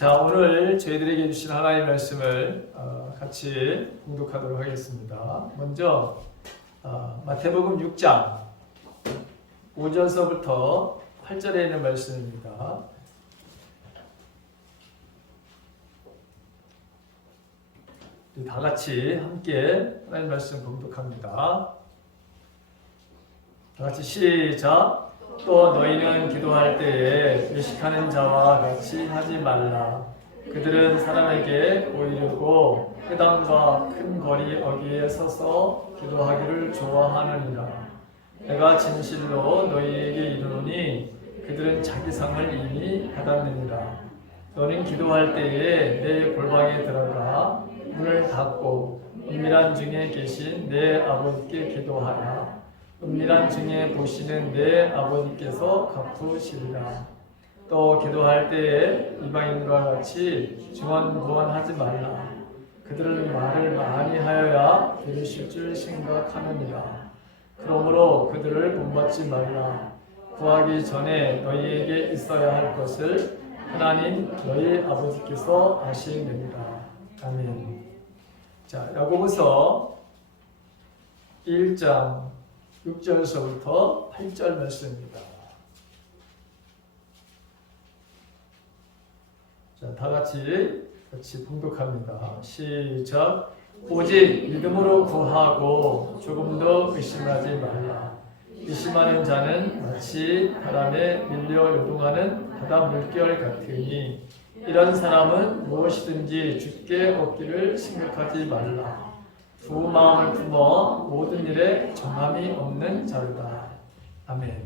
자, 오늘 저희들에게 주신 하나님의 말씀을 같이 공독하도록 하겠습니다. 먼저 마태복음 6장 5절서부터 8절에 있는 말씀입니다. 다 같이 함께 하나님의 말씀 공독합니다. 다 같이 시작. 또 너희는 기도할 때에 외식하는 자와 같이 하지 말라. 그들은 사람에게 보이려고 회당과 큰 거리 어귀에 서서 기도하기를 좋아하느니라. 내가 진실로 너희에게 이르노니 그들은 자기 상을 이미 받았느니라. 너는 기도할 때에 내 골방에 들어가 문을 닫고 은밀한 중에 계신 내 아버지께 기도하라. 은밀한 중에 보시는 내 아버지께서 갚으시리라. 또 기도할 때에 이방인과 같이 중언부언하지 말라. 그들은 말을 많이 하여야 들으실 줄 생각하느니라. 그러므로 그들을 본받지 말라. 구하기 전에 너희에게 있어야 할 것을 하나님 너희 아버지께서 아시느니라. 아멘. 자, 야고보서 1장 6절서부터 8절 말씀입니다. 자, 다 같이 봉독합니다. 시작. 오직 믿음으로 구하고 조금도 의심하지 말라. 의심하는 자는 마치 바람에 밀려 요동하는 바다 물결 같으니 이런 사람은 무엇이든지 주께 얻기를 생각하지 말라. 두 마음을 품어 모든 일에 정함이 없는 자로다. 아멘.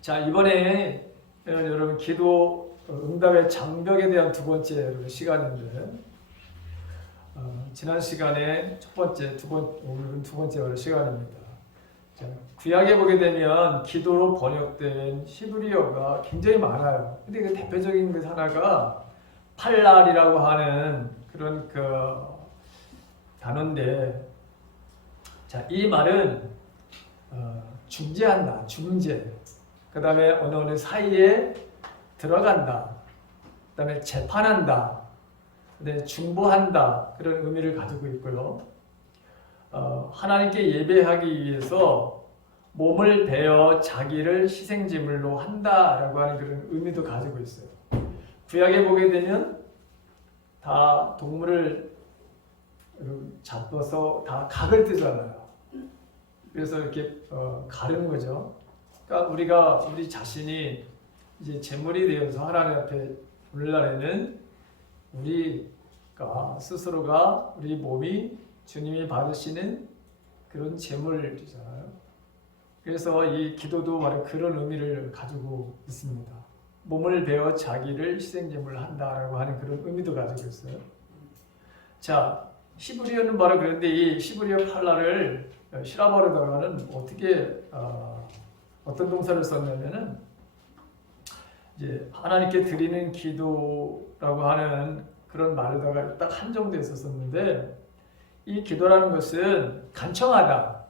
자, 이번에 여러분 기도 응답의 장벽에 대한 두 번째 시간인데 지난 시간에 첫 번째, 오늘은 두 번째 시간입니다. 자, 구약에 보게 되면 기도로 번역된 히브리어가 굉장히 많아요. 근데 그 대표적인 그 하나가 팔랄이라고 하는 그런 단어인데, 자, 이 말은 중재한다, 중재. 그 다음에 어느 사이에 들어간다. 그 다음에 재판한다. 그 다음에 중보한다. 그런 의미를 가지고 있고요. 하나님께 예배하기 위해서 몸을 베어 자기를 희생제물로 한다라고 하는 그런 의미도 가지고 있어요. 구약에 보게 되면 다 동물을 잡아서 다 각을 뜨잖아요. 그래서 이렇게 가르는 거죠. 그러니까 우리 자신이 이제 제물이 되어서 하나님 앞에 오늘날에는 우리가 스스로가 우리 몸이 주님이 받으시는 그런 제물이잖아요. 그래서 이 기도도 바로 그런 의미를 가지고 있습니다. 몸을 베어 자기를 희생제물로 한다라고 하는 그런 의미도 가지고 있어요. 자, 히브리어는 바로 그런데 이 히브리어 팔라를 히라바로다가는 어떻게 어떤 동사를 썼냐면은 이제 하나님께 드리는 기도라고 하는 그런 말에다가 딱 한 정도에서 썼는데 이 기도라는 것은 간청하다,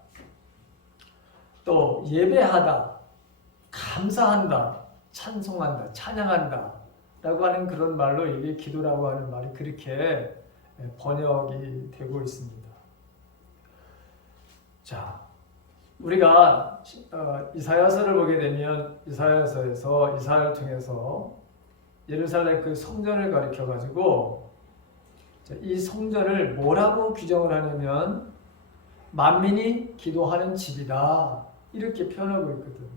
또 예배하다, 감사한다, 찬송한다, 찬양한다 라고 하는 그런 말로 이게 기도라고 하는 말이 그렇게 번역이 되고 있습니다. 자, 우리가 이사야서를 보게 되면 이사야서에서 이사야를 통해서 예루살렘 그 성전을 가리켜 가지고 이 성전을 뭐라고 규정을 하냐면 만민이 기도하는 집이다 이렇게 표현하고 있거든요.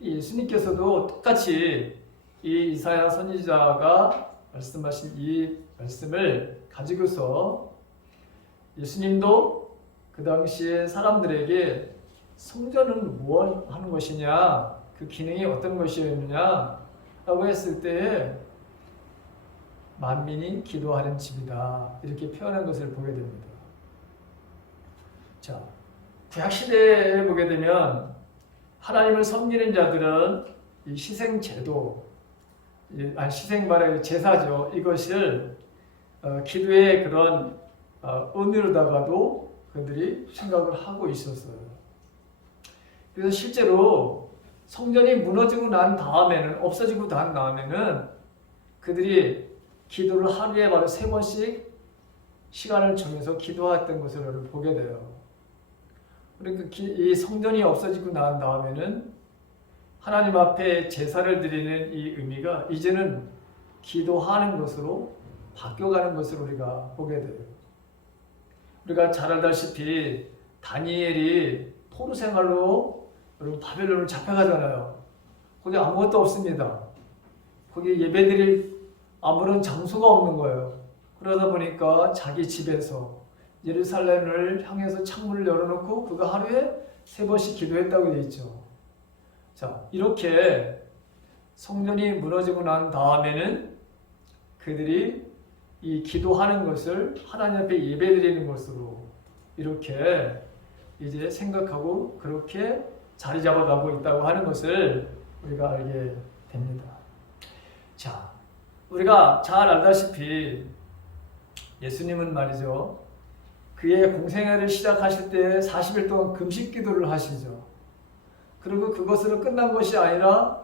예수님께서도 똑같이 이 이사야 선지자가 말씀하신 이 말씀을 가지고서 예수님도 그 당시에 사람들에게 성전은 무엇 하는 것이냐, 그 기능이 어떤 것이었느냐 라고 했을 때에 만민이 기도하는 집이다 이렇게 표현한 것을 보게 됩니다. 자, 구약시대에 보게 되면 하나님을 섬기는 자들은 이 희생제도, 희생 말의 제사죠. 이것을 기도의 그런 의미로다가도 그들이 생각을 하고 있었어요. 그래서 실제로 성전이 무너지고 난 다음에는, 없어지고 난 다음에는 그들이 기도를 하루에 바로 3번씩 시간을 정해서 기도했던 것을 보게 돼요. 그러니까 이 성전이 없어지고 난 다음에는 하나님 앞에 제사를 드리는 이 의미가 이제는 기도하는 것으로 바뀌어가는 것을 우리가 보게 돼요. 우리가 잘 알다시피 다니엘이 포로 생활로 여러분 바벨론을 잡혀가잖아요. 거기 아무것도 없습니다. 거기 예배드릴 아무런 장소가 없는 거예요. 그러다 보니까 자기 집에서 예루살렘을 향해서 창문을 열어놓고 그가 하루에 3번씩 기도했다고 되어 있죠. 자, 이렇게 성전이 무너지고 난 다음에는 그들이 이 기도하는 것을 하나님 앞에 예배드리는 것으로 이렇게 이제 생각하고 그렇게 자리 잡아가고 있다고 하는 것을 우리가 알게 됩니다. 자, 우리가 잘 알다시피 예수님은 말이죠. 그의 공생애를 시작하실 때 40일 동안 금식 기도를 하시죠. 그리고 그것으로 끝난 것이 아니라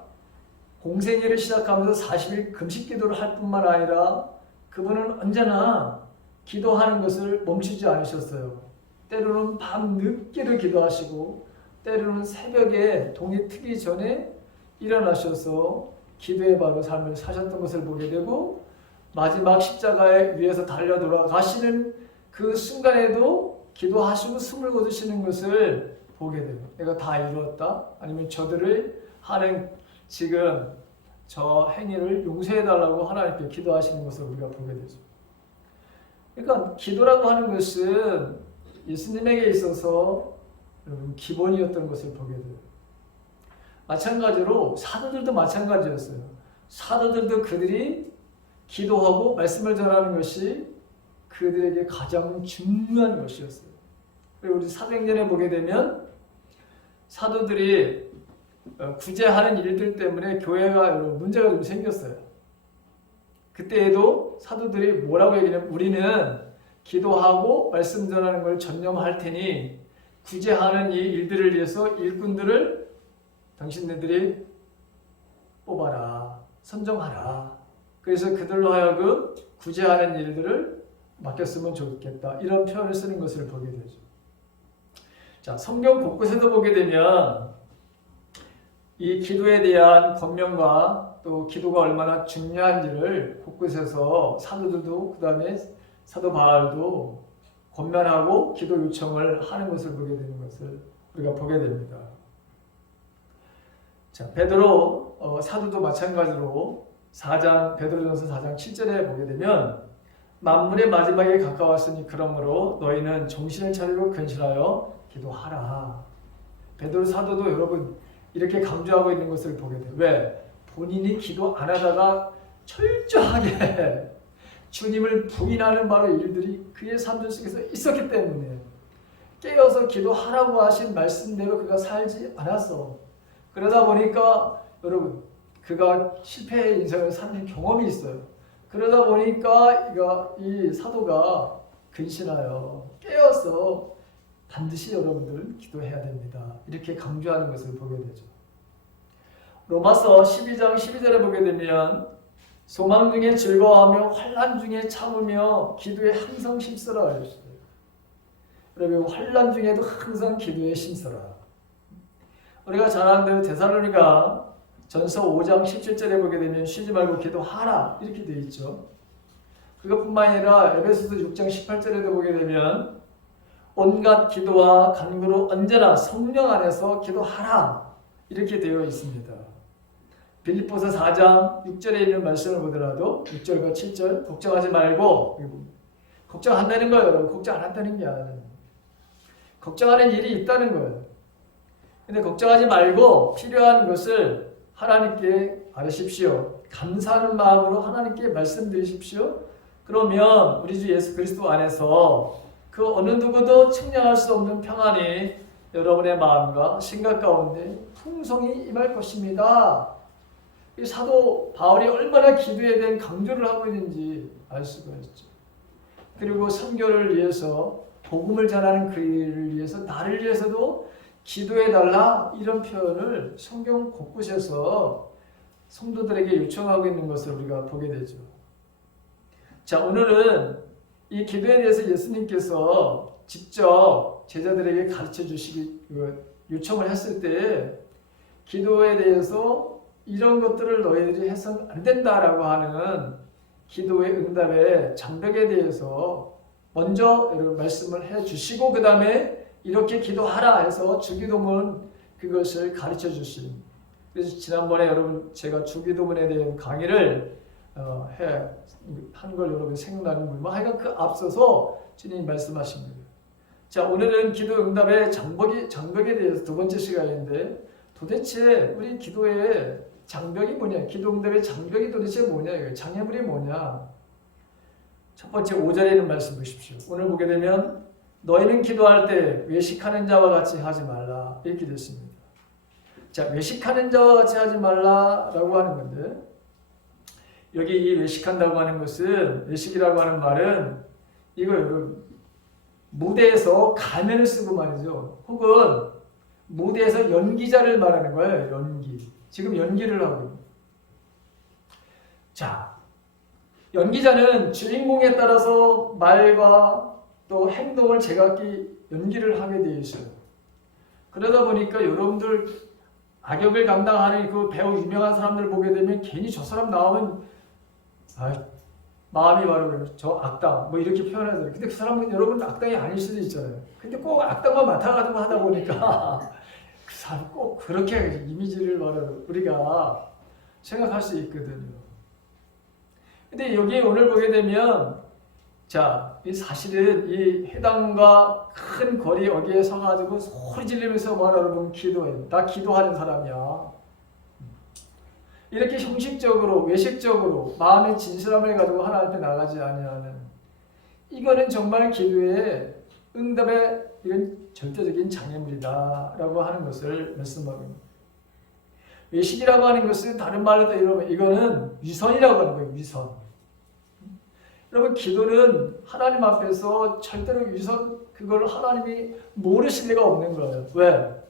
공생애를 시작하면서 40일 금식 기도를 할 뿐만 아니라 그분은 언제나 기도하는 것을 멈추지 않으셨어요. 때로는 밤 늦게도 기도하시고 때로는 새벽에 동이 트기 전에 일어나셔서 기도의 바로 삶을 사셨던 것을 보게 되고 마지막 십자가에 위에서 달려 돌아가시는 그 순간에도 기도하시고 숨을 거두시는 것을 보게 돼요. 내가 다 이루었다. 아니면 저들을 하는 지금 저 행위를 용서해달라고 하나님께 기도하시는 것을 우리가 보게 되죠. 그러니까 기도라고 하는 것은 예수님에게 있어서 기본이었던 것을 보게 돼요. 마찬가지로 사도들도 마찬가지였어요. 사도들도 그들이 기도하고 말씀을 전하는 것이 그들에게 가장 중요한 것이었어요. 그리고 우리 사도행전에 보게 되면 사도들이 구제하는 일들 때문에 교회가 문제가 좀 생겼어요. 그때에도 사도들이 뭐라고 얘기하냐면 우리는 기도하고 말씀 전하는 걸 전념할 테니 구제하는 이 일들을 위해서 일꾼들을 당신네들이 뽑아라, 선정하라. 그래서 그들로 하여금 구제하는 일들을 맡겼으면 좋겠다. 이런 표현을 쓰는 것을 보게 되죠. 자, 성경 곳곳에도 보게 되면 이 기도에 대한 권면과 또 기도가 얼마나 중요한지를 곳곳에서 사도들도 그 다음에 사도 바울도 권면하고 기도 요청을 하는 것을 보게 되는 것을 우리가 보게 됩니다. 자, 베드로 사도도 마찬가지로 베드로전서 4장 7절에 보게 되면 만물의 마지막에 가까웠으니 그러므로 너희는 정신을 차리고 근신하여 기도하라. 베드로 사도도 여러분 이렇게 강조하고 있는 것을 보게 돼요. 왜? 본인이 기도 안 하다가 철저하게 주님을 부인하는 바로 일들이 그의 삶 속에서 있었기 때문에 깨어서 기도하라고 하신 말씀대로 그가 살지 않았어. 그러다 보니까 여러분 그가 실패의 인생을 사는 경험이 있어요. 그러다 보니까 이 사도가 근신하여 깨어서 반드시 여러분들 기도해야 됩니다. 이렇게 강조하는 것을 보게 되죠. 로마서 12장 12절에 보게 되면 소망 중에 즐거워하며 환난 중에 참으며 기도에 항상 힘쓰라 하셨어요. 여러분 환난 중에도 항상 기도에 힘쓰라. 우리가 잘 아는 대로 데살로니가 전서 5장 17절에 보게 되면 쉬지 말고 기도하라 이렇게 되어 있죠. 그것뿐만 아니라 에베소서 6장 18절에도 보게 되면 온갖 기도와 간구로 언제나 성령 안에서 기도하라 이렇게 되어 있습니다. 빌립보서 4장 6절에 있는 말씀을 보더라도 6절과 7절 걱정하지 말고 걱정한다는 거예요. 여러분 걱정 안 한다는 게 아니에요. 걱정하는 일이 있다는 거예요. 근데 걱정하지 말고 필요한 것을 하나님께 아뢰십시오. 감사하는 마음으로 하나님께 말씀드리십시오. 그러면 우리 주 예수 그리스도 안에서 그 어느 누구도 측량할 수 없는 평안이 여러분의 마음과 생각 가운데 풍성히 임할 것입니다. 이 사도 바울이 얼마나 기도에 대한 강조를 하고 있는지 알 수가 있죠. 그리고 선교를 위해서 복음을 전하는 그 일을 위해서 나를 위해서도 기도해달라 이런 표현을 성경 곳곳에서 성도들에게 요청하고 있는 것을 우리가 보게 되죠. 자, 오늘은 이 기도에 대해서 예수님께서 직접 제자들에게 가르쳐 주시기 요청을 했을 때 기도에 대해서 이런 것들을 너희들이 해서는 안 된다라고 하는 기도의 응답의 장벽에 대해서 먼저 말씀을 해 주시고 그 다음에 이렇게 기도하라 해서 주기도문 그것을 가르쳐 주신. 그래서 지난번에 여러분 제가 주기도문에 대한 강의를 한 걸 여러분 생각나는 분이 하여간 그 앞서서 주님이 말씀하신 거예요. 자, 오늘은 기도 응답의 장벽에 대해서 두 번째 시간인데 도대체 우리 기도의 장벽이 뭐냐? 기도 응답의 장벽이 도대체 뭐냐? 장애물이 뭐냐? 첫 번째 5절에 있는 말씀 보십시오. 오늘 보게 되면 너희는 기도할 때 외식하는 자와 같이 하지 말라 이렇게 됐습니다. 자, 외식하는 자와 같이 하지 말라라고 하는 건데 여기 이 외식한다고 하는 것은 외식이라고 하는 말은 이거 여러분 무대에서 가면을 쓰고 말이죠. 혹은 무대에서 연기자를 말하는 거예요. 연기. 지금 연기를 하고 있는. 자, 연기자는 주인공에 따라서 말과 또 행동을 제각기 연기를 하게 되어 있어요. 그러다 보니까 여러분들 악역을 감당하는 그 배우 유명한 사람들 보게 되면 괜히 저 사람 나오면 마음이 바로 저 악당 뭐 이렇게 표현하잖아요. 근데 그 사람은 여러분 악당이 아닐 수도 있잖아요. 근데 꼭 악당만 맡아가지고 하다 보니까 그 사람 꼭 그렇게 이미지를 바로 우리가 생각할 수 있거든요. 근데 여기 오늘 보게 되면 자, 이 사실은 이 해당과 큰 거리 여기에 서가지고 소리 지르면서 말하는 기도해. 나 기도하는 사람이야. 이렇게 형식적으로 외식적으로 마음의 진실함을 가지고 하나님께 나가지 아니하는 이거는 정말 기도의 응답의 이런 절대적인 장애물이다라고 하는 것을 말씀합니다. 외식이라고 하는 것은 다른 말로도 이거는 위선이라고 하는 거예요. 위선. 여러분 기도는 하나님 앞에서 절대로 위선 그걸 하나님이 모르실 리가 없는 거예요. 왜?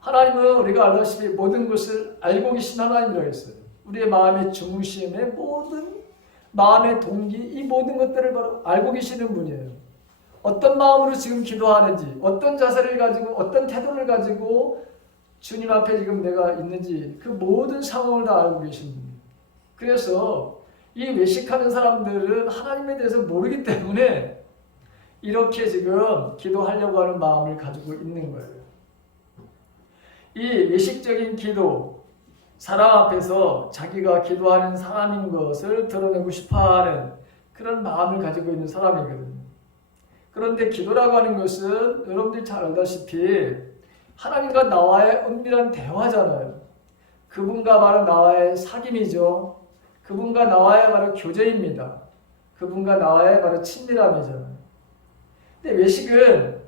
하나님은 우리가 알다시피 모든 것을 알고 계신 하나님이라고 했어요. 우리의 마음의 중심의 모든 마음의 동기 이 모든 것들을 바로 알고 계시는 분이에요. 어떤 마음으로 지금 기도하는지 어떤 자세를 가지고 어떤 태도를 가지고 주님 앞에 지금 내가 있는지 그 모든 상황을 다 알고 계신 분이에요. 그래서 이 외식하는 사람들은 하나님에 대해서 모르기 때문에 이렇게 지금 기도하려고 하는 마음을 가지고 있는 거예요. 이 외식적인 기도, 사람 앞에서 자기가 기도하는 사람인 것을 드러내고 싶어하는 그런 마음을 가지고 있는 사람이거든요. 그런데 기도라고 하는 것은 여러분들이 잘 알다시피 하나님과 나와의 은밀한 대화잖아요. 그분과 바로 나와의 사귐이죠. 그분과 나와의 바로 교제입니다. 그분과 나와의 바로 친밀함이잖아요. 근데 외식은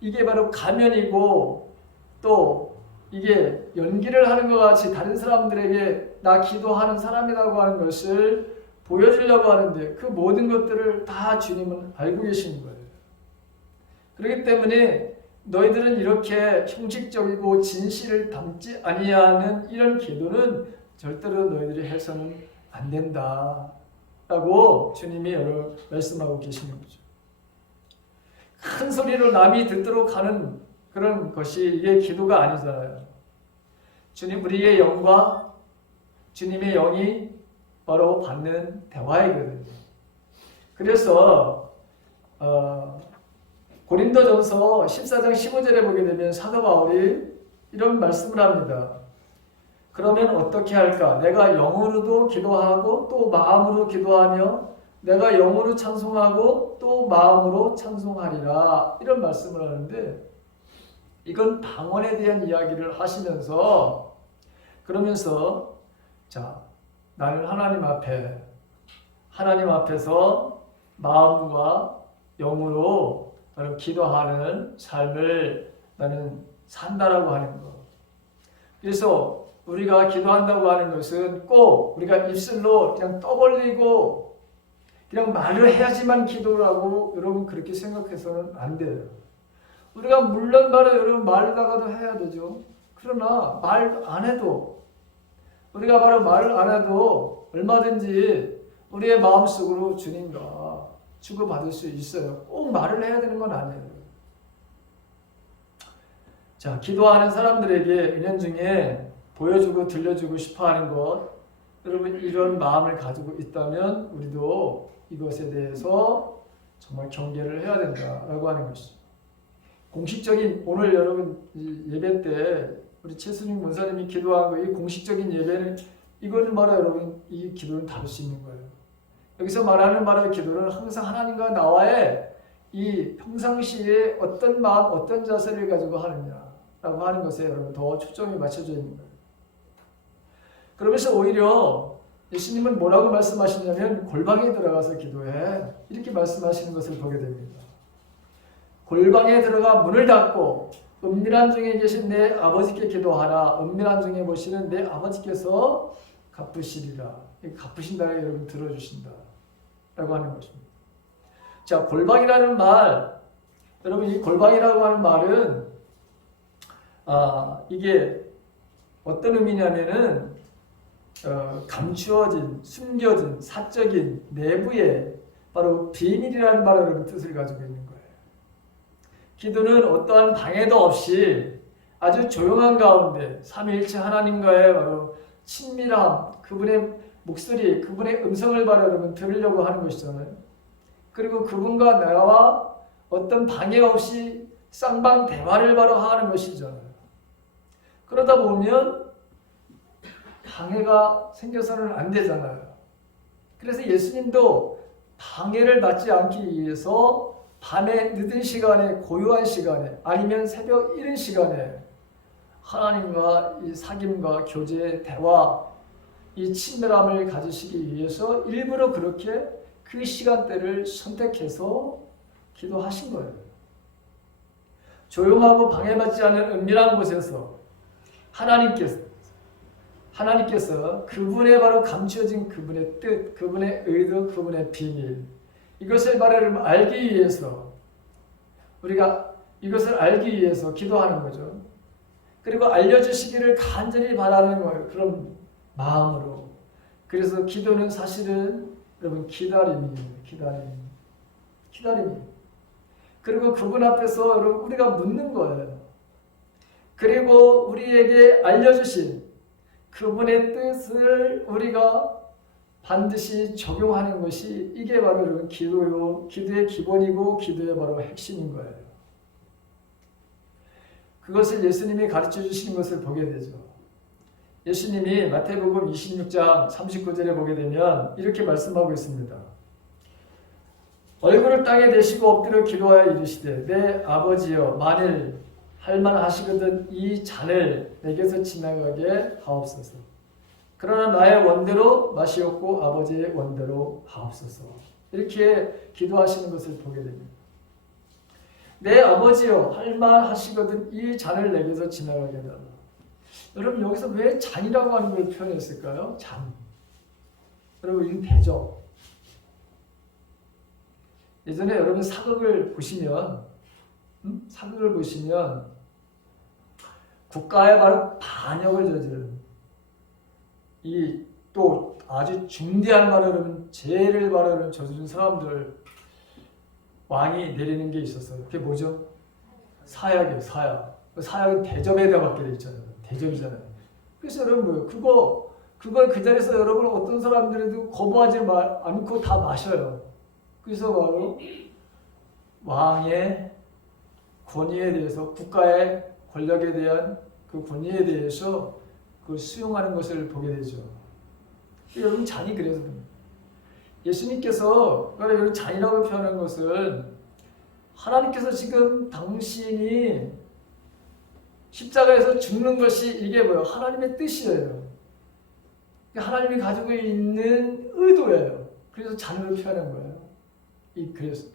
이게 바로 가면이고 또 이게 연기를 하는 것 같이 다른 사람들에게 나 기도하는 사람이라고 하는 것을 보여주려고 하는데 그 모든 것들을 다 주님은 알고 계신 거예요. 그렇기 때문에 너희들은 이렇게 형식적이고 진실을 담지 아니하는 이런 기도는 절대로 너희들이 해서는 안 된다라고 주님이 말씀하고 계시는 거죠. 큰 소리로 남이 듣도록 하는 그런 것이 이게 기도가 아니잖아요. 주님 우리의 영과 주님의 영이 바로 받는 대화이거든요. 그래서 고린도전서 14장 15절에 보게 되면 사도 바울이 이런 말씀을 합니다. 그러면 어떻게 할까? 내가 영으로도 기도하고 또 마음으로 기도하며 내가 영으로 찬송하고 또 마음으로 찬송하리라. 이런 말씀을 하는데 이건 방언에 대한 이야기를 하시면서 그러면서 자, 나는 하나님 앞에서 마음과 영으로 나는 기도하는 삶을 나는 산다라고 하는 것. 그래서 우리가 기도한다고 하는 것은 꼭 우리가 입술로 그냥 떠벌리고 그냥 말을 해야지만 기도를 하고 여러분 그렇게 생각해서는 안 돼요. 우리가 물론 바로 여러분 말다가도 해야 되죠. 그러나 말 안 해도 우리가 바로 말을 안 해도 얼마든지 우리의 마음속으로 주님과 주고받을 수 있어요. 꼭 말을 해야 되는 건 아니에요. 자, 기도하는 사람들에게 은연중에 보여주고 들려주고 싶어하는 것, 여러분 이런 마음을 가지고 있다면 우리도 이것에 대해서 정말 경계를 해야 된다라고 하는 것이죠. 공식적인 오늘 여러분 예배 때 우리 최순익 원사님이 기도한 거, 이 공식적인 예배는 이거는 말아 여러분 이 기도는 다를 수 있는 거예요. 여기서 말하는 말의 기도는 항상 하나님과 나와의 이 평상시에 어떤 마음, 어떤 자세를 가지고 하느냐라고 하는 것에 여러분 더 초점이 맞춰져 있는 거예요. 그러면서 오히려 예수님은 뭐라고 말씀하시냐면 골방에 들어가서 기도해 이렇게 말씀하시는 것을 보게 됩니다. 골방에 들어가 문을 닫고 은밀한 중에 계신 내 아버지께 기도하라. 은밀한 중에 보시는 내 아버지께서 갚으시리라. 갚으신다고 여러분 들어주신다 라고 하는 것입니다. 자, 골방이라는 말, 여러분 이 골방이라고 하는 말은 이게 어떤 의미냐면은 감추어진, 숨겨진, 사적인 내부에 바로 비밀이라는 말을 뜻을 가지고 있는 거예요. 기도는 어떠한 방해도 없이 아주 조용한 가운데 삼위일체 하나님과의 바로 친밀함, 그분의 목소리, 그분의 음성을 바로 여러분 들으려고 하는 것이잖아요. 그리고 그분과 나와 어떤 방해 없이 쌍방 대화를 바로 하는 것이잖아요. 그러다 보면 방해가 생겨서는 안 되잖아요. 그래서 예수님도 방해를 받지 않기 위해서 밤에 늦은 시간에, 고요한 시간에, 아니면 새벽 이른 시간에 하나님과 이 사귐과 교제, 대화, 이 친밀함을 가지시기 위해서 일부러 그렇게 그 시간대를 선택해서 기도하신 거예요. 조용하고 방해받지 않은 은밀한 곳에서 하나님께서 그분의 바로 감추어진 그분의 뜻, 그분의 의도, 그분의 비밀, 이것을 바로 알기 위해서 우리가 이것을 알기 위해서 기도하는 거죠. 그리고 알려주시기를 간절히 바라는 거예요. 그런 마음으로. 그래서 기도는 사실은 여러분 기다림이에요. 기다림. 그리고 그분 앞에서 여러분 우리가 묻는 거예요. 그리고 우리에게 알려주신 그분의 뜻을 우리가 반드시 적용하는 것이 이게 바로 여러분 기도의 기본이고 기도의 바로 핵심인 거예요. 그것을 예수님이 가르쳐 주시는 것을 보게 되죠. 예수님이 마태복음 26장 39절에 보게 되면 이렇게 말씀하고 있습니다. 얼굴을 땅에 내시고 엎드려 기도하여 이르시되 내 아버지여 만일 할만하시거든 이 잔을 내게서 지나가게 하옵소서. 그러나 나의 원대로 마시옵고 아버지의 원대로 하옵소서. 이렇게 기도하시는 것을 보게 됩니다. 내 아버지여 할만하시거든 이 잔을 내게서 지나가게 해달라. 여러분 여기서 왜 잔이라고 하는 걸 표현했을까요? 잔. 여러분 이건 대접. 예전에 여러분 사극을 보시면 국가에 바로 반역을 저지른 이 또 아주 중대한 말을 죄를 바로 저지른 사람들 왕이 내리는 게 있었어요. 그게 뭐죠? 사약이에요. 사약은 대접에 대해서 돼 있잖아요. 대접이잖아요. 그래서 여러분 그걸 그 자리에서 여러분 어떤 사람들도 거부하지 않고 다 마셔요. 그래서 바로 왕의 권위에 대해서 국가의 권력에 대한 그 권위에 대해서 그걸 수용하는 것을 보게 되죠. 여러분 잔이 그래서 예수님께서 여러분 잔이라고 표현한 것은 하나님께서 지금 당신이 십자가에서 죽는 것이 이게 뭐예요? 하나님의 뜻이에요. 하나님이 가지고 있는 의도예요. 그래서 잔으로 표현한 거예요. 그래서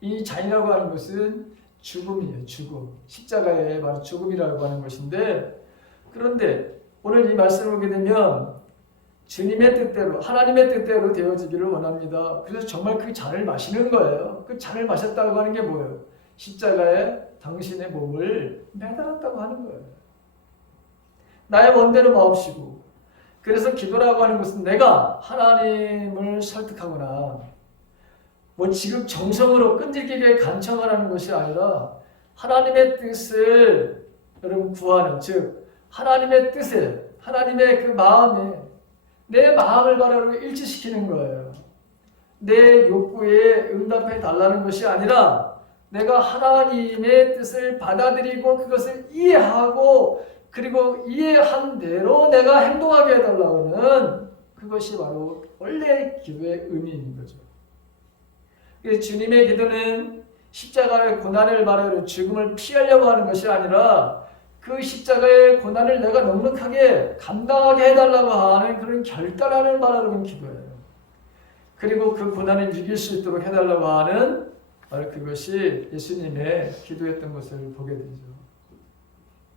이 잔이라고 하는 것은 죽음이에요. 죽음. 십자가의 바로 죽음이라고 하는 것인데, 그런데 오늘 이 말씀을 보게 되면 주님의 뜻대로, 하나님의 뜻대로 되어지기를 원합니다. 그래서 정말 그 잔을 마시는 거예요. 그 잔을 마셨다고 하는 게 뭐예요? 십자가에 당신의 몸을 매달았다고 하는 거예요. 나의 원대로 마옵시고 그래서 기도라고 하는 것은 내가 하나님을 설득하거나 뭐 지금 정성으로 끈질기게 간청을 하는 것이 아니라 하나님의 뜻을 여러분 구하는, 즉 하나님의 뜻에, 하나님의 그 마음에 내 마음을 바로 일치시키는 거예요. 내 욕구에 응답해 달라는 것이 아니라 내가 하나님의 뜻을 받아들이고 그것을 이해하고 그리고 이해한 대로 내가 행동하게 해달라는 그것이 바로 원래 기도의 의미인 거죠. 주님의 기도는 십자가의 고난을 말하는 죽음을 피하려고 하는 것이 아니라 그 십자가의 고난을 내가 넉넉하게 감당하게 해달라고 하는 그런 결단하는 말하는 기도예요. 그리고 그 고난을 이길 수 있도록 해달라고 하는 바로 그것이 예수님의 기도였던 것을 보게 되죠.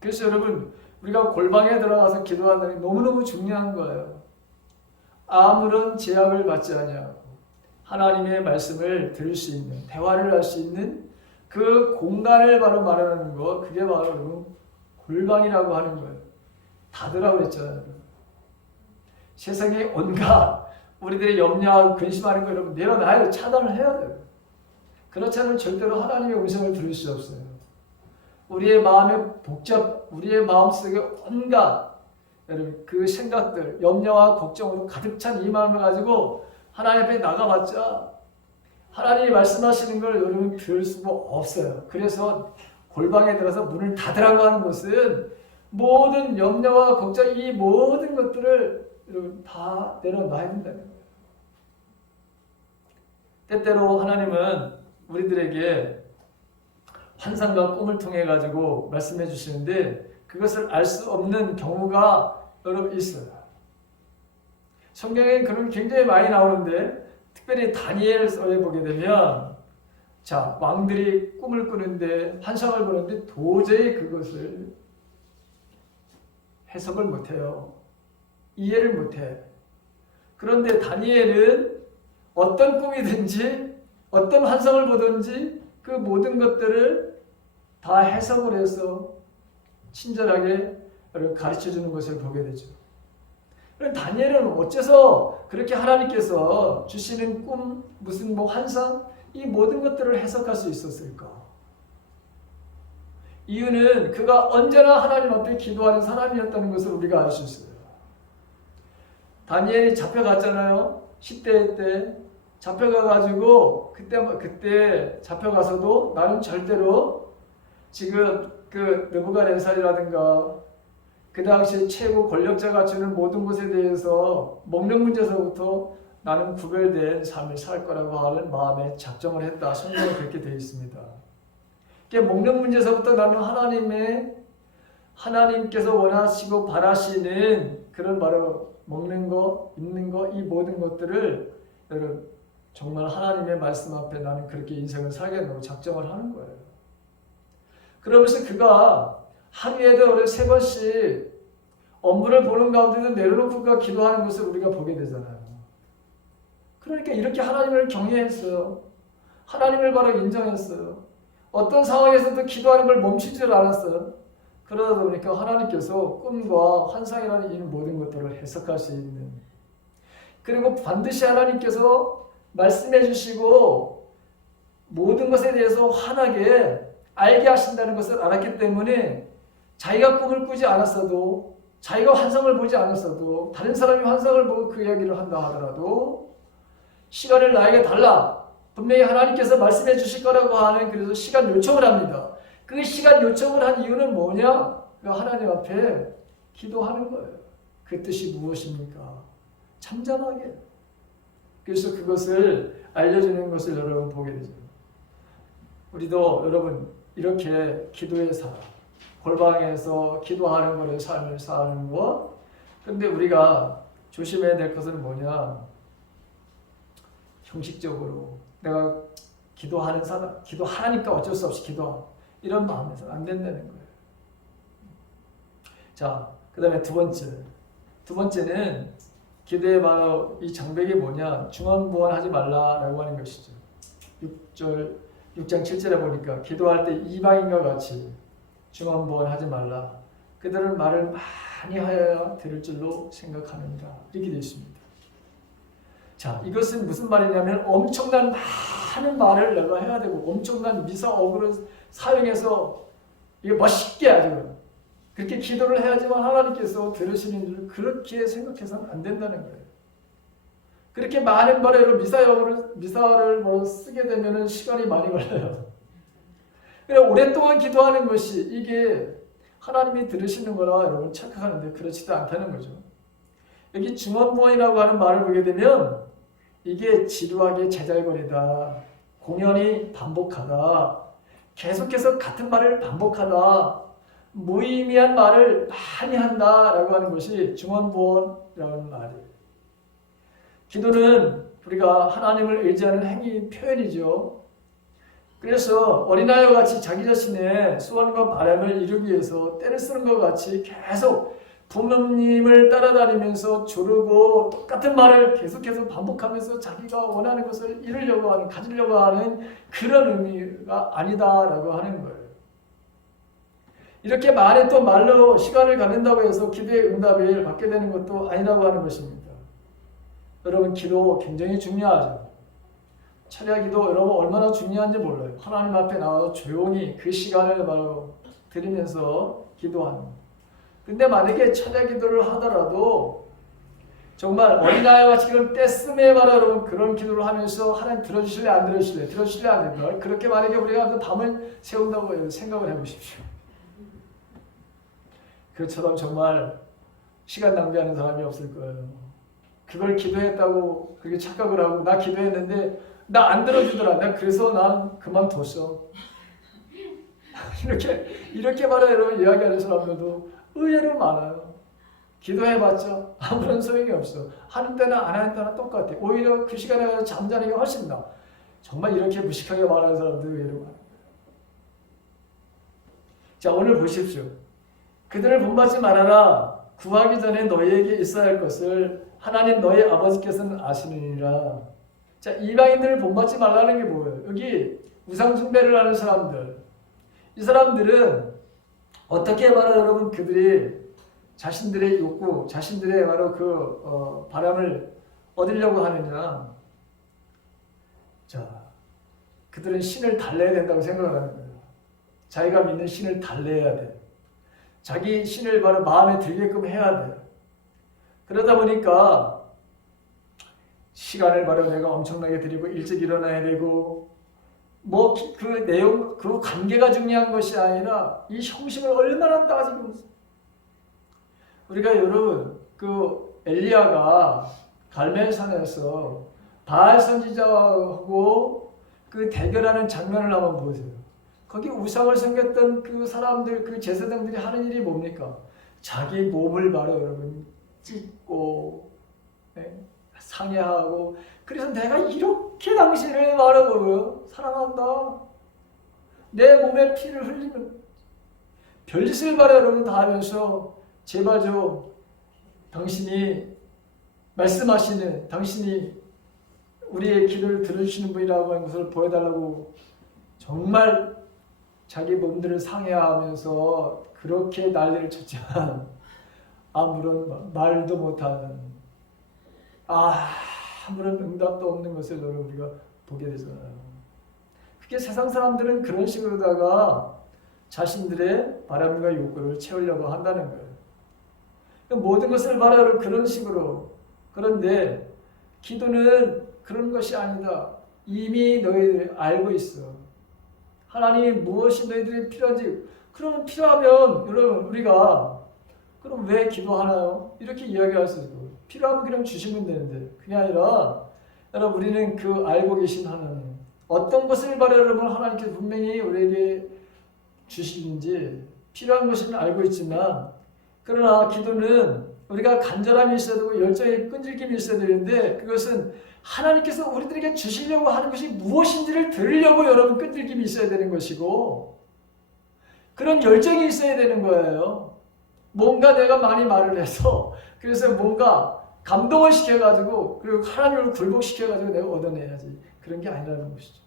그래서 여러분 우리가 골방에 들어가서 기도하는 게 너무너무 중요한 거예요. 아무런 제약을 받지 아니하고 하나님의 말씀을 들을 수 있는, 대화를 할 수 있는 그 공간을 바로 말하는 거, 그게 바로 골방이라고 하는 거예요. 닫으라고 했잖아요. 세상에 온갖 우리들의 염려하고 근심하는 거 여러분 내려놔야 돼요. 차단을 해야 돼요. 그렇지 않으면 절대로 하나님의 음성을 들을 수 없어요. 우리의 마음에 우리의 마음속에 온갖 여러분 그 생각들, 염려와 걱정으로 가득 찬 이 마음을 가지고 하나님 앞에 나가봤자 하나님이 말씀하시는 걸 여러분 들을 수가 없어요. 그래서 골방에 들어서 문을 닫으라고 하는 것은 모든 염려와 걱정, 이 모든 것들을 여러분 다 내려놔야 된다는 거예요. 때때로 하나님은 우리들에게 환상과 꿈을 통해 가지고 말씀해 주시는데 그것을 알 수 없는 경우가 여러분 있어요. 성경에 그런 굉장히 많이 나오는데 특별히 다니엘서에 보게 되면 자 왕들이 꿈을 꾸는데 환상을 보는데 도저히 그것을 해석을 못해요. 이해를 못해. 그런데 다니엘은 어떤 꿈이든지 어떤 환상을 보든지 그 모든 것들을 다 해석을 해서 친절하게 가르쳐주는 것을 보게 되죠. 다니엘은 어째서 그렇게 하나님께서 주시는 꿈, 무슨 환상, 이 모든 것들을 해석할 수 있었을까? 이유는 그가 언제나 하나님 앞에 기도하는 사람이었다는 것을 우리가 알 수 있어요. 다니엘이 잡혀갔잖아요. 10대 때 잡혀가가지고 그때 잡혀가서도 나는 절대로 지금 그 느부갓네살이라든가 그 당시 최고 권력자가 주는 모든 것에 대해서 먹는 문제에서부터 나는 구별된 삶을 살 거라고 하는 마음에 작정을 했다. 성경에 그렇게 되어 있습니다. 먹는 문제에서부터 나는 하나님께서 원하시고 바라시는 그런 바로 먹는 거, 입는 거, 이 모든 것들을 여러분 정말 하나님의 말씀 앞에 나는 그렇게 인생을 살겠다고 작정을 하는 거예요. 그러면서 그가 하루에도 3번씩 업무를 보는 가운데도 내려놓고 그가 기도하는 것을 우리가 보게 되잖아요. 그러니까 이렇게 하나님을 경외했어요. 하나님을 바로 인정했어요. 어떤 상황에서도 기도하는 걸 멈추질 않았어요. 그러다 보니까 하나님께서 꿈과 환상이라는 이 모든 것들을 해석할 수 있는, 그리고 반드시 하나님께서 말씀해 주시고 모든 것에 대해서 환하게 알게 하신다는 것을 알았기 때문에 자기가 꿈을 꾸지 않았어도, 자기가 환상을 보지 않았어도, 다른 사람이 환상을 보고 그 이야기를 한다 하더라도 시간을 나에게 달라, 분명히 하나님께서 말씀해 주실 거라고 하는, 그래서 시간 요청을 합니다. 그 시간 요청을 한 이유는 뭐냐? 하나님 앞에 기도하는 거예요. 그 뜻이 무엇입니까? 잠잠하게. 그래서 그것을 알려주는 것을 여러분 보게 되죠. 우리도 여러분 이렇게 기도의 삶, 골방에서 기도하는 것의 삶을 사는 것. 그런데 우리가 조심해야 될 것은 뭐냐? 형식적으로 내가 기도하는 사람, 기도하니까 어쩔 수 없이 기도하고 이런 마음에서 안 된다는 거예요. 자, 그 다음에 두 번째는 기도의 바로 이 장벽이 뭐냐? 중언부언하지 말라라고 하는 것이죠. 6장 7절에 보니까 기도할 때 이방인과 같이 중언부언하지 말라. 그들은 말을 많이 하여야 들을 줄로 생각하느니라. 이렇게 되어 있습니다. 자, 이것은 무슨 말이냐면 엄청난 많은 말을 내가 해야 되고 엄청난 미사 어구를 사용해서 이게 멋있게 아주 그렇게 기도를 해야지만 하나님께서 들으시는 줄 그렇게 생각해서는 안 된다는 거예요. 그렇게 많은 말로 미사를 쓰게 되면 시간이 많이 걸려요. 그래 오랫동안 기도하는 것이 이게 하나님이 들으시는 거라 여러분 착각하는데 그렇지도 않다는 거죠. 여기 중언부언이라고 하는 말을 보게 되면 이게 지루하게 제잘거리다, 공연히 반복하다, 계속해서 같은 말을 반복하다, 무의미한 말을 많이 한다라고 하는 것이 중언부언이라는 말이에요. 기도는 우리가 하나님을 의지하는 행위 표현이죠. 그래서 어린아이와 같이 자기 자신의 소원과 바람을 이루기 위해서 때를 쓰는 것 같이 계속 부모님을 따라다니면서 조르고 똑같은 말을 계속해서 반복하면서 자기가 원하는 것을 이루려고 하는, 가지려고 하는 그런 의미가 아니다라고 하는 거예요. 이렇게 말에 또 말로 시간을 갖는다고 해서 기도의 응답을 받게 되는 것도 아니라고 하는 것입니다. 여러분 기도 굉장히 중요하죠. 철야 기도 여러분 얼마나 중요한지 몰라요. 하나님 앞에 나와서 조용히 그 시간을 바로 들으면서 기도하는 거예요. 근데 만약에 철야 기도를 하더라도 정말 어린아이와 지금 떼쓰매 바라 여러분 그런 기도를 하면서 하나님 들어주실래 안 들어주실래 들어주실래 안 들어주실래 그렇게 만약에 우리가 밤을 새운다고 생각을 해보십시오. 그처럼 정말 시간 낭비하는 사람이 없을 거예요. 그걸 기도했다고 그렇게 착각을 하고 나 기도했는데 나 안 들어주더라. 나 그래서 난 그만뒀어. 이렇게 말해 여러분 이야기하는 사람들도 의외로 많아요. 기도해봤자 아무런 소용이 없어. 하는 때나 안 하는 때나 똑같아. 오히려 그 시간에 가서 잠자는 게 훨씬 나아. 정말 이렇게 무식하게 말하는 사람들 의외로 많아요. 자 오늘 보십시오. 그들을 본받지 말아라. 구하기 전에 너희에게 있어야 할 것을 하나님 너희 아버지께서는 아시느니라. 자 이방인들을 본받지 말라는 게 뭐예요? 여기 우상 숭배를 하는 사람들. 이 사람들은 어떻게 바로 여러분 그들이 자신들의 욕구, 자신들의 바로 그 바람을 얻으려고 하느냐. 자 그들은 신을 달래야 된다고 생각하는 거예요. 자기가 믿는 신을 달래야 돼. 자기 신을 바로 마음에 들게끔 해야 돼. 그러다 보니까 시간을 바로 내가 엄청나게 드리고 일찍 일어나야 되고 뭐 그 내용, 그 관계가 중요한 것이 아니라 이 형식을 얼마나 따지고 우리가 여러분 그 엘리야가 갈멜산에서 바알 선지자하고 그 대결하는 장면을 한번 보세요. 거기 우상을 섬겼던 그 사람들, 그 제사장들이 하는 일이 뭡니까? 자기 몸을 바로 여러분 찢고 상해하고 그래서 내가 이렇게 당신을 바라보고요 사랑한다. 내 몸에 피를 흘리면 별짓을 바라 여러분 다 하면서 제발 좀 당신이 말씀하시는 당신이 우리의 기도를 들어주시는 분이라고 하는 것을 보여달라고 정말 자기 몸들을 상해하면서 그렇게 난리를 쳤지만 아무런 말도 못하는 아무런 응답도 없는 것을 우리가 보게 되잖아요. 그게 세상 사람들은 그런 식으로다가 자신들의 바람과 욕구를 채우려고 한다는 거예요. 모든 것을 바라는 그런 식으로. 그런데 기도는 그런 것이 아니다. 이미 너희들이 알고 있어. 하나님이 무엇이 너희들이 필요한지. 그러면 필요하면 여러분 우리가 그럼 왜 기도하나요? 이렇게 이야기할 수 있고 필요하면 그냥 주시면 되는데 그게 아니라 여러분 우리는 그 알고 계신 하나님 어떤 것을 바라려면 하나님께서 분명히 우리에게 주시는지 필요한 것은 알고 있지만 그러나 기도는 우리가 간절함이 있어야 되고 열정의 끈질김이 있어야 되는데 그것은 하나님께서 우리들에게 주시려고 하는 것이 무엇인지를 들으려고 여러분 끈질김이 있어야 되는 것이고 그런 열정이 있어야 되는 거예요. 뭔가 내가 많이 말을 해서 그래서 뭔가 감동을 시켜가지고 그리고 하나님을 굴복시켜가지고 내가 얻어내야지 그런 게 아니라는 것이죠.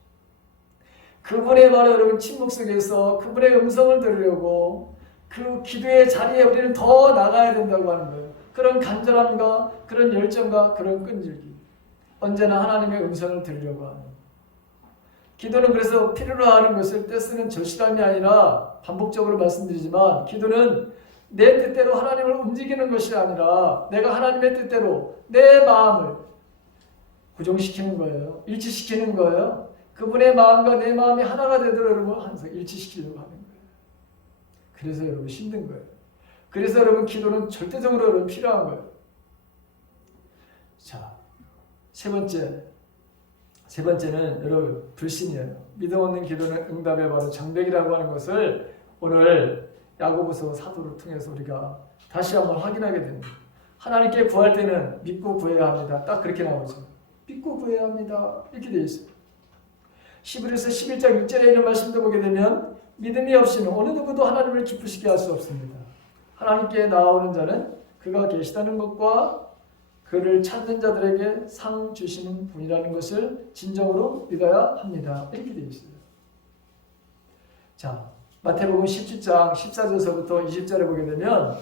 그분의 말을 여러분 침묵 속에서 그분의 음성을 들으려고 그 기도의 자리에 우리는 더 나가야 된다고 하는 거예요. 그런 간절함과 그런 열정과 그런 끈질기. 언제나 하나님의 음성을 들으려고 하는. 기도는 그래서 필요로 하는 것을 떼쓰는 절실함이 아니라 반복적으로 말씀드리지만 기도는 내 뜻대로 하나님을 움직이는 것이 아니라 내가 하나님의 뜻대로 내 마음을 고정시키는 거예요. 일치시키는 거예요. 그분의 마음과 내 마음이 하나가 되도록 여러분 항상 일치시키려고 하는 거예요. 그래서 여러분 힘든 거예요. 그래서 여러분 기도는 절대적으로 여러분 필요한 거예요. 자, 세 번째는 여러분 불신이에요. 믿음 없는 기도는 응답의 바로 장벽이라고 하는 것을 오늘 야고보서 사도를 통해서 우리가 다시 한번 확인하게 됩니다. 하나님께 구할 때는 믿고 구해야 합니다. 딱 그렇게 나오죠. 믿고 구해야 합니다. 이렇게 되어 있어요. 히브리서 11장 6절에 있는 말씀도 보게 되면 믿음이 없이는 어느 누구도 하나님을 기쁘시게 할 수 없습니다. 하나님께 나오는 자는 그가 계시다는 것과 그를 찾는 자들에게 상 주시는 분이라는 것을 진정으로 믿어야 합니다. 이렇게 되어 있어요. 자, 마태복음 17장 14절서부터 20절에 보게 되면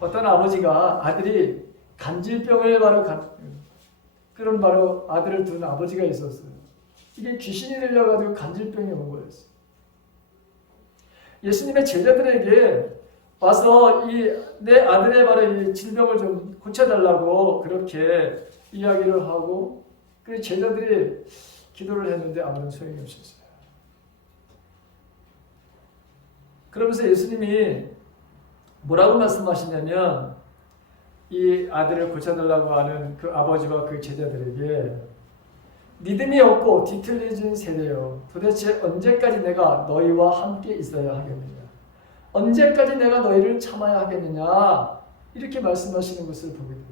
어떤 아버지가 아들이 간질병을 그런 바로 아들을 둔 아버지가 있었어요. 이게 귀신이 들려가지고 간질병이 온 거였어요. 예수님의 제자들에게 와서 내 아들의 바로 이 질병을 좀 고쳐달라고 그렇게 이야기를 하고 그 제자들이 기도를 했는데 아무런 소용이 없었어요. 그러면서 예수님이 뭐라고 말씀하시냐면 이 아들을 고쳐달라고 하는 그 아버지와 그 제자들에게 믿음이 없고 뒤틀려진 세대여 도대체 언제까지 내가 너희와 함께 있어야 하겠느냐 언제까지 내가 너희를 참아야 하겠느냐 이렇게 말씀하시는 것을 보게 돼요.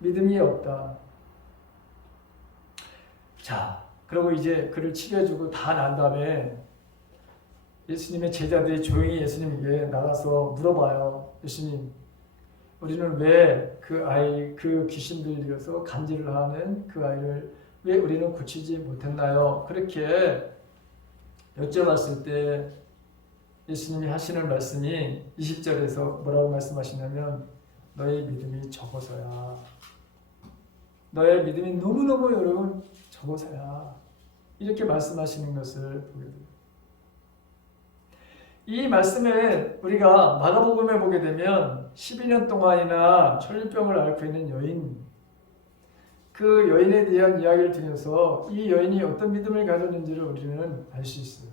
믿음이 없다. 자, 그리고 이제 그를 치료해주고 다 난 다음에 예수님의 제자들이 조용히 예수님에게 나가서 물어봐요. 예수님, 우리는 왜 그 귀신 들려서 간질을 하는 그 아이를 왜 우리는 고치지 못했나요? 그렇게 여쭤봤을 때 예수님이 하시는 말씀이 20절에서 뭐라고 말씀하시냐면 너의 믿음이 적어서야. 너의 믿음이 너무너무 여러분 적어서야. 이렇게 말씀하시는 것을 보게 됩니다. 이 말씀을 우리가 마가복음에 보게 되면 12년 동안이나 천리병을 앓고 있는 여인, 그 여인에 대한 이야기를 통해서 이 여인이 어떤 믿음을 가졌는지를 우리는 알 수 있어요.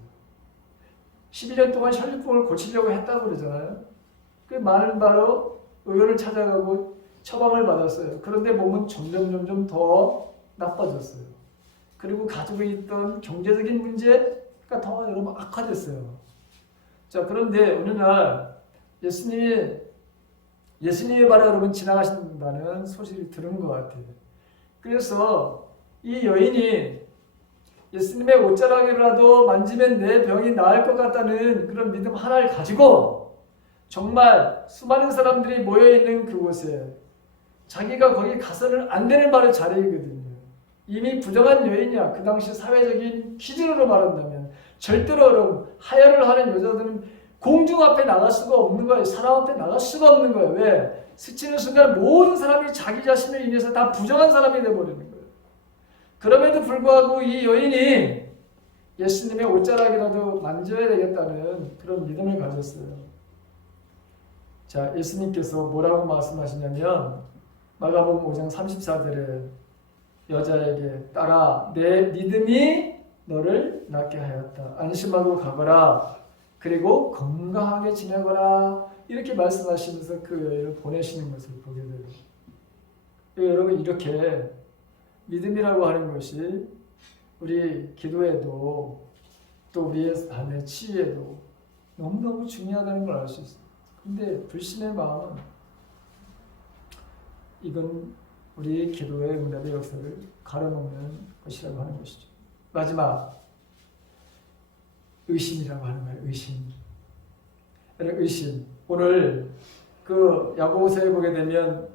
12년 동안 천리병을 고치려고 했다고 그러잖아요. 그 많은 바로 의원을 찾아가고 처방을 받았어요. 그런데 몸은 점점 더 나빠졌어요. 그리고 가지고 있던 경제적인 문제가 더 여러분 악화됐어요. 자, 그런데 어느 날 예수님이 바로 여러분 지나가신다는 소식을 들은 것 같아요. 그래서 이 여인이 예수님의 옷자락이라도 만지면 내 병이 나을 것 같다는 그런 믿음 하나를 가지고 정말 수많은 사람들이 모여있는 그곳에 자기가 거기 가서는 안 되는 바로 자리이거든요. 이미 부정한 여인이야. 그 당시 사회적인 기준으로 말한다면 절대로 여러분 하혈을 하는 여자들은 공중 앞에 나갈 수가 없는 거예요. 사람 앞에 나갈 수가 없는 거예요. 왜? 스치는 순간 모든 사람이 자기 자신을 인해서 다 부정한 사람이 되어버리는 거예요. 그럼에도 불구하고 이 여인이 예수님의 옷자락이라도 만져야 되겠다는 그런 믿음을 가졌어요. 자, 예수님께서 뭐라고 말씀하시냐면 마가복음 5장 34절에 여자에게 따라 내 믿음이 너를 낫게 하였다. 안심하고 가거라. 그리고 건강하게 지내거라. 이렇게 말씀하시면서 그 여인을 보내시는 것을 보게 돼요. 여러분 이렇게 믿음이라고 하는 것이 우리 기도에도 또 우리의 삶의 치유에도 너무너무 중요하다는 걸 알 수 있어요. 근데 불신의 마음은 이건 우리 기도의 응답의 역사를 가로막는 것이라고 하는 것이죠. 마지막 의심이라고 하는 거예요. 의심. 오늘 그 야고보서에 보게 되면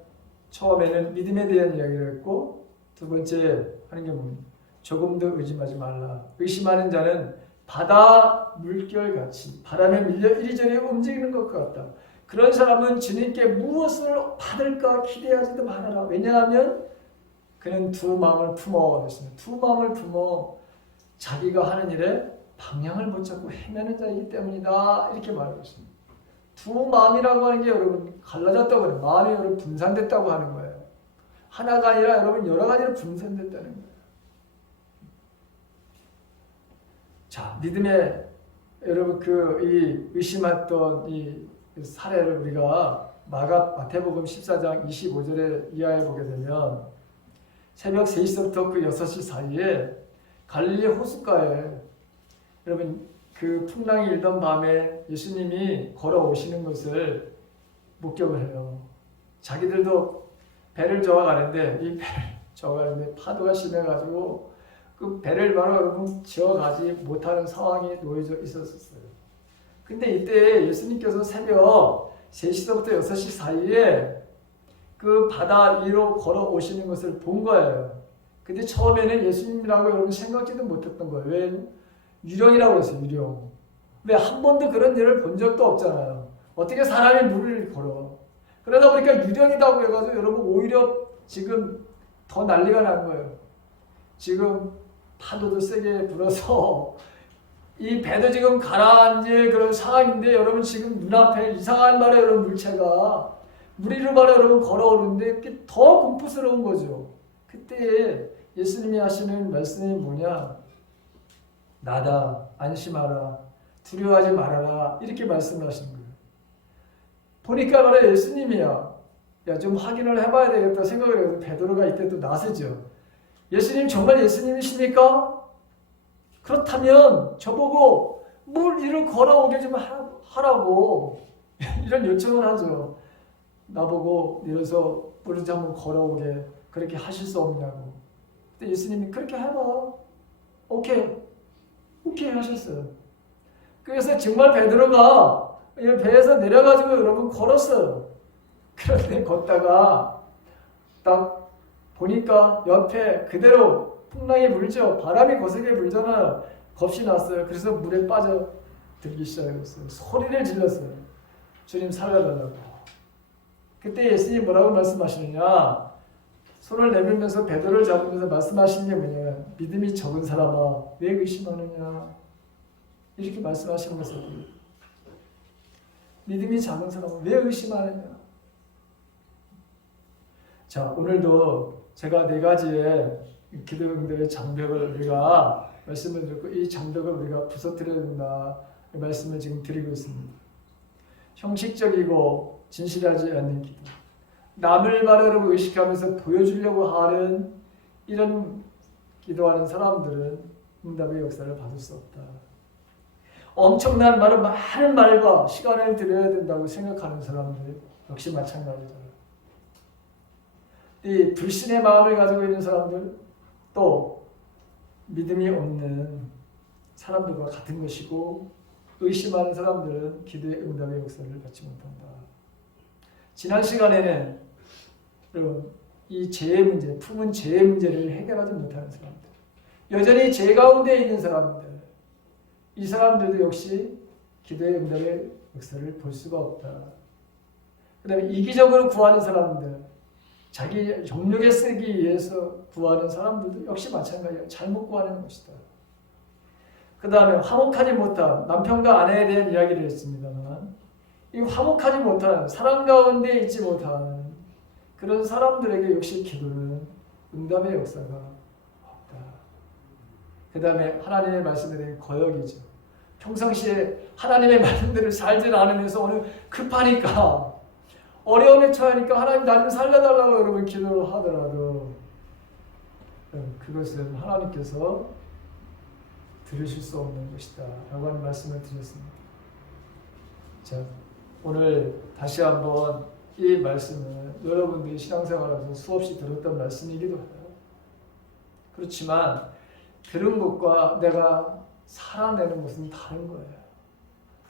처음에는 믿음에 대한 이야기를 했고 두 번째 하는 게 뭡니까? 조금도 의심하지 말라. 의심하는 자는 바다 물결같이 바람에 밀려 이리저리 움직이는 것 같다. 그런 사람은 주님께 무엇을 받을까 기대하지도 말아라. 왜냐하면 그는 두 마음을 품어 그랬습니다. 두 마음을 품어 자기가 하는 일에 방향을 못 잡고 헤매는 자이기 때문이다. 이렇게 말하고 있습니다. 두 마음이라고 하는 게 여러분 갈라졌다고 그래요. 마음이 여러분 분산됐다고 하는 거예요. 하나가 아니라 여러분 여러 가지로 분산됐다는 거예요. 자, 믿음의 여러분 이 의심했던 이 사례를 우리가 마태복음 14장 25절에 이하에 보게 되면 새벽 3시부터 그 6시 사이에 갈릴리 호숫가에 여러분 그 풍랑이 일던 밤에 예수님이 걸어오시는 것을 목격을 해요. 자기들도 배를 저어가는데 이 배를 저어가는데 파도가 심해가지고 그 배를 바로 여러분 지어가지 못하는 상황이 놓여져 있었어요. 근데 이때 예수님께서 새벽 3시부터 6시 사이에 그 바다 위로 걸어오시는 것을 본 거예요. 근데 처음에는 예수님이라고 여러분 생각지도 못했던 거예요. 왜? 유령이라고 했어요. 유령. 왜 한 번도 그런 일을 본 적도 없잖아요. 어떻게 사람이 물을 걸어. 그러다 보니까 유령이라고 해가지고 여러분 오히려 지금 더 난리가 난 거예요. 지금 파도도 세게 불어서 이 배도 지금 가라앉을 그런 상황인데 여러분 지금 눈앞에 이상한 말에 여러분 물체가 물 위로 말에 여러분 걸어오는데 그게 더 공포스러운 거죠. 그때 예수님이 하시는 말씀이 뭐냐? 나다, 안심하라, 두려워하지 말아라 이렇게 말씀하시는 거예요. 보니까 말해 예수님이야. 야, 좀 확인을 해봐야 되겠다 생각을 해서 베드로가 이때 또 나서죠. 예수님 정말 예수님이십니까? 그렇다면 저보고 물 위로 걸어오게 좀 하라고 이런 요청을 하죠. 나보고 내려서 물을 좀 한번 걸어오게 그렇게 하실 수 없냐고. 근데 예수님이 그렇게 해봐. 오케이 하셨어요. 그래서 정말 베드로가 배에서 내려가지고 여러분 걸었어요. 그런데 걷다가 딱 보니까 옆에 그대로 풍랑이 불죠. 바람이 거세게 불잖아요. 겁이 났어요. 그래서 물에 빠져 들기 시작했어요. 소리를 질렀어요. 주님 살려달라고. 그때 예수님이 뭐라고 말씀하시느냐? 손을 내밀면서 베드로를 잡으면서 말씀하신 게 뭐냐? 믿음이 적은 사람아 왜 의심하느냐? 이렇게 말씀하시는 것을 믿음이 작은 사람은 왜 의심하느냐? 자, 오늘도 제가 4가지의 기도 응답의 장벽을 우리가 말씀을 드렸고 이 장벽을 우리가 부서뜨려야 된다 말씀을 지금 드리고 있습니다. 형식적이고 진실하지 않는 기도, 남을 바라보고 의식하면서 보여주려고 하는 이런 기도하는 사람들은 응답의 역사를 받을 수 없다. 엄청난 말은 많은 말과 시간을 들여야 된다고 생각하는 사람들 역시 마찬가지다. 이 불신의 마음을 가지고 있는 사람들 또 믿음이 없는 사람들과 같은 것이고 의심하는 사람들은 기도의 응답의 역사를 받지 못한다. 지난 시간에는 이 죄의 문제, 품은 죄의 문제를 해결하지 못하는 사람들, 여전히 죄 가운데 있는 사람들, 이 사람들도 역시 기도의 응답의 역사를 볼 수가 없다. 그 다음에 이기적으로 구하는 사람들, 자기 정력에 쓰기 위해서 구하는 사람들도 역시 마찬가지야. 잘못 구하는 것이다. 그 다음에 화목하지 못한 남편과 아내에 대한 이야기를 했습니다만 이 화목하지 못한 사랑 가운데 있지 못한 그런 사람들에게 역시 기도는 응답의 역사가 없다. 그 다음에 하나님의 말씀에 대한 거역이죠. 평상시에 하나님의 말씀대로 살지 않으면서 오늘 급하니까 어려움에 처하니까 하나님 나 좀 살려달라고 여러분 기도를 하더라도 그것은 하나님께서 들으실 수 없는 것이다 라고 하는 말씀을 드렸습니다. 자, 오늘 다시 한번 이 말씀은 여러분들이 신앙생활에서 수없이 들었던 말씀이기도 해요. 그렇지만 들은 것과 내가 살아내는 것은 다른 거예요.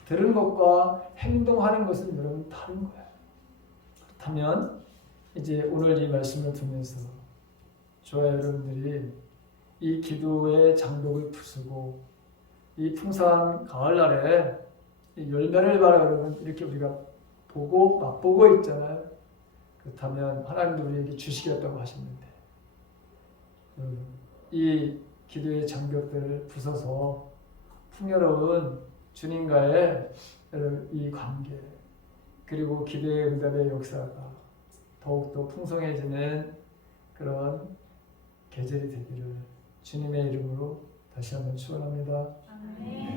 들은 것과 행동하는 것은 여러분 다른 거예요. 그렇다면 이제 오늘 이 말씀을 듣면서 저와 여러분들이 이 기도의 장벽을 부수고 이 풍성한 가을날에 이 열매를 바라보면 이렇게 우리가 보고 맛보고 있잖아요. 그렇다면 하나님도 우리에게 주시겠다고 하셨는데 이 기도의 장벽들을 부숴서 풍요로운 주님과의 이 관계 그리고 기도의 응답의 역사가 더욱더 풍성해지는 그런 계절이 되기를 주님의 이름으로 다시 한번 축원합니다. 아멘.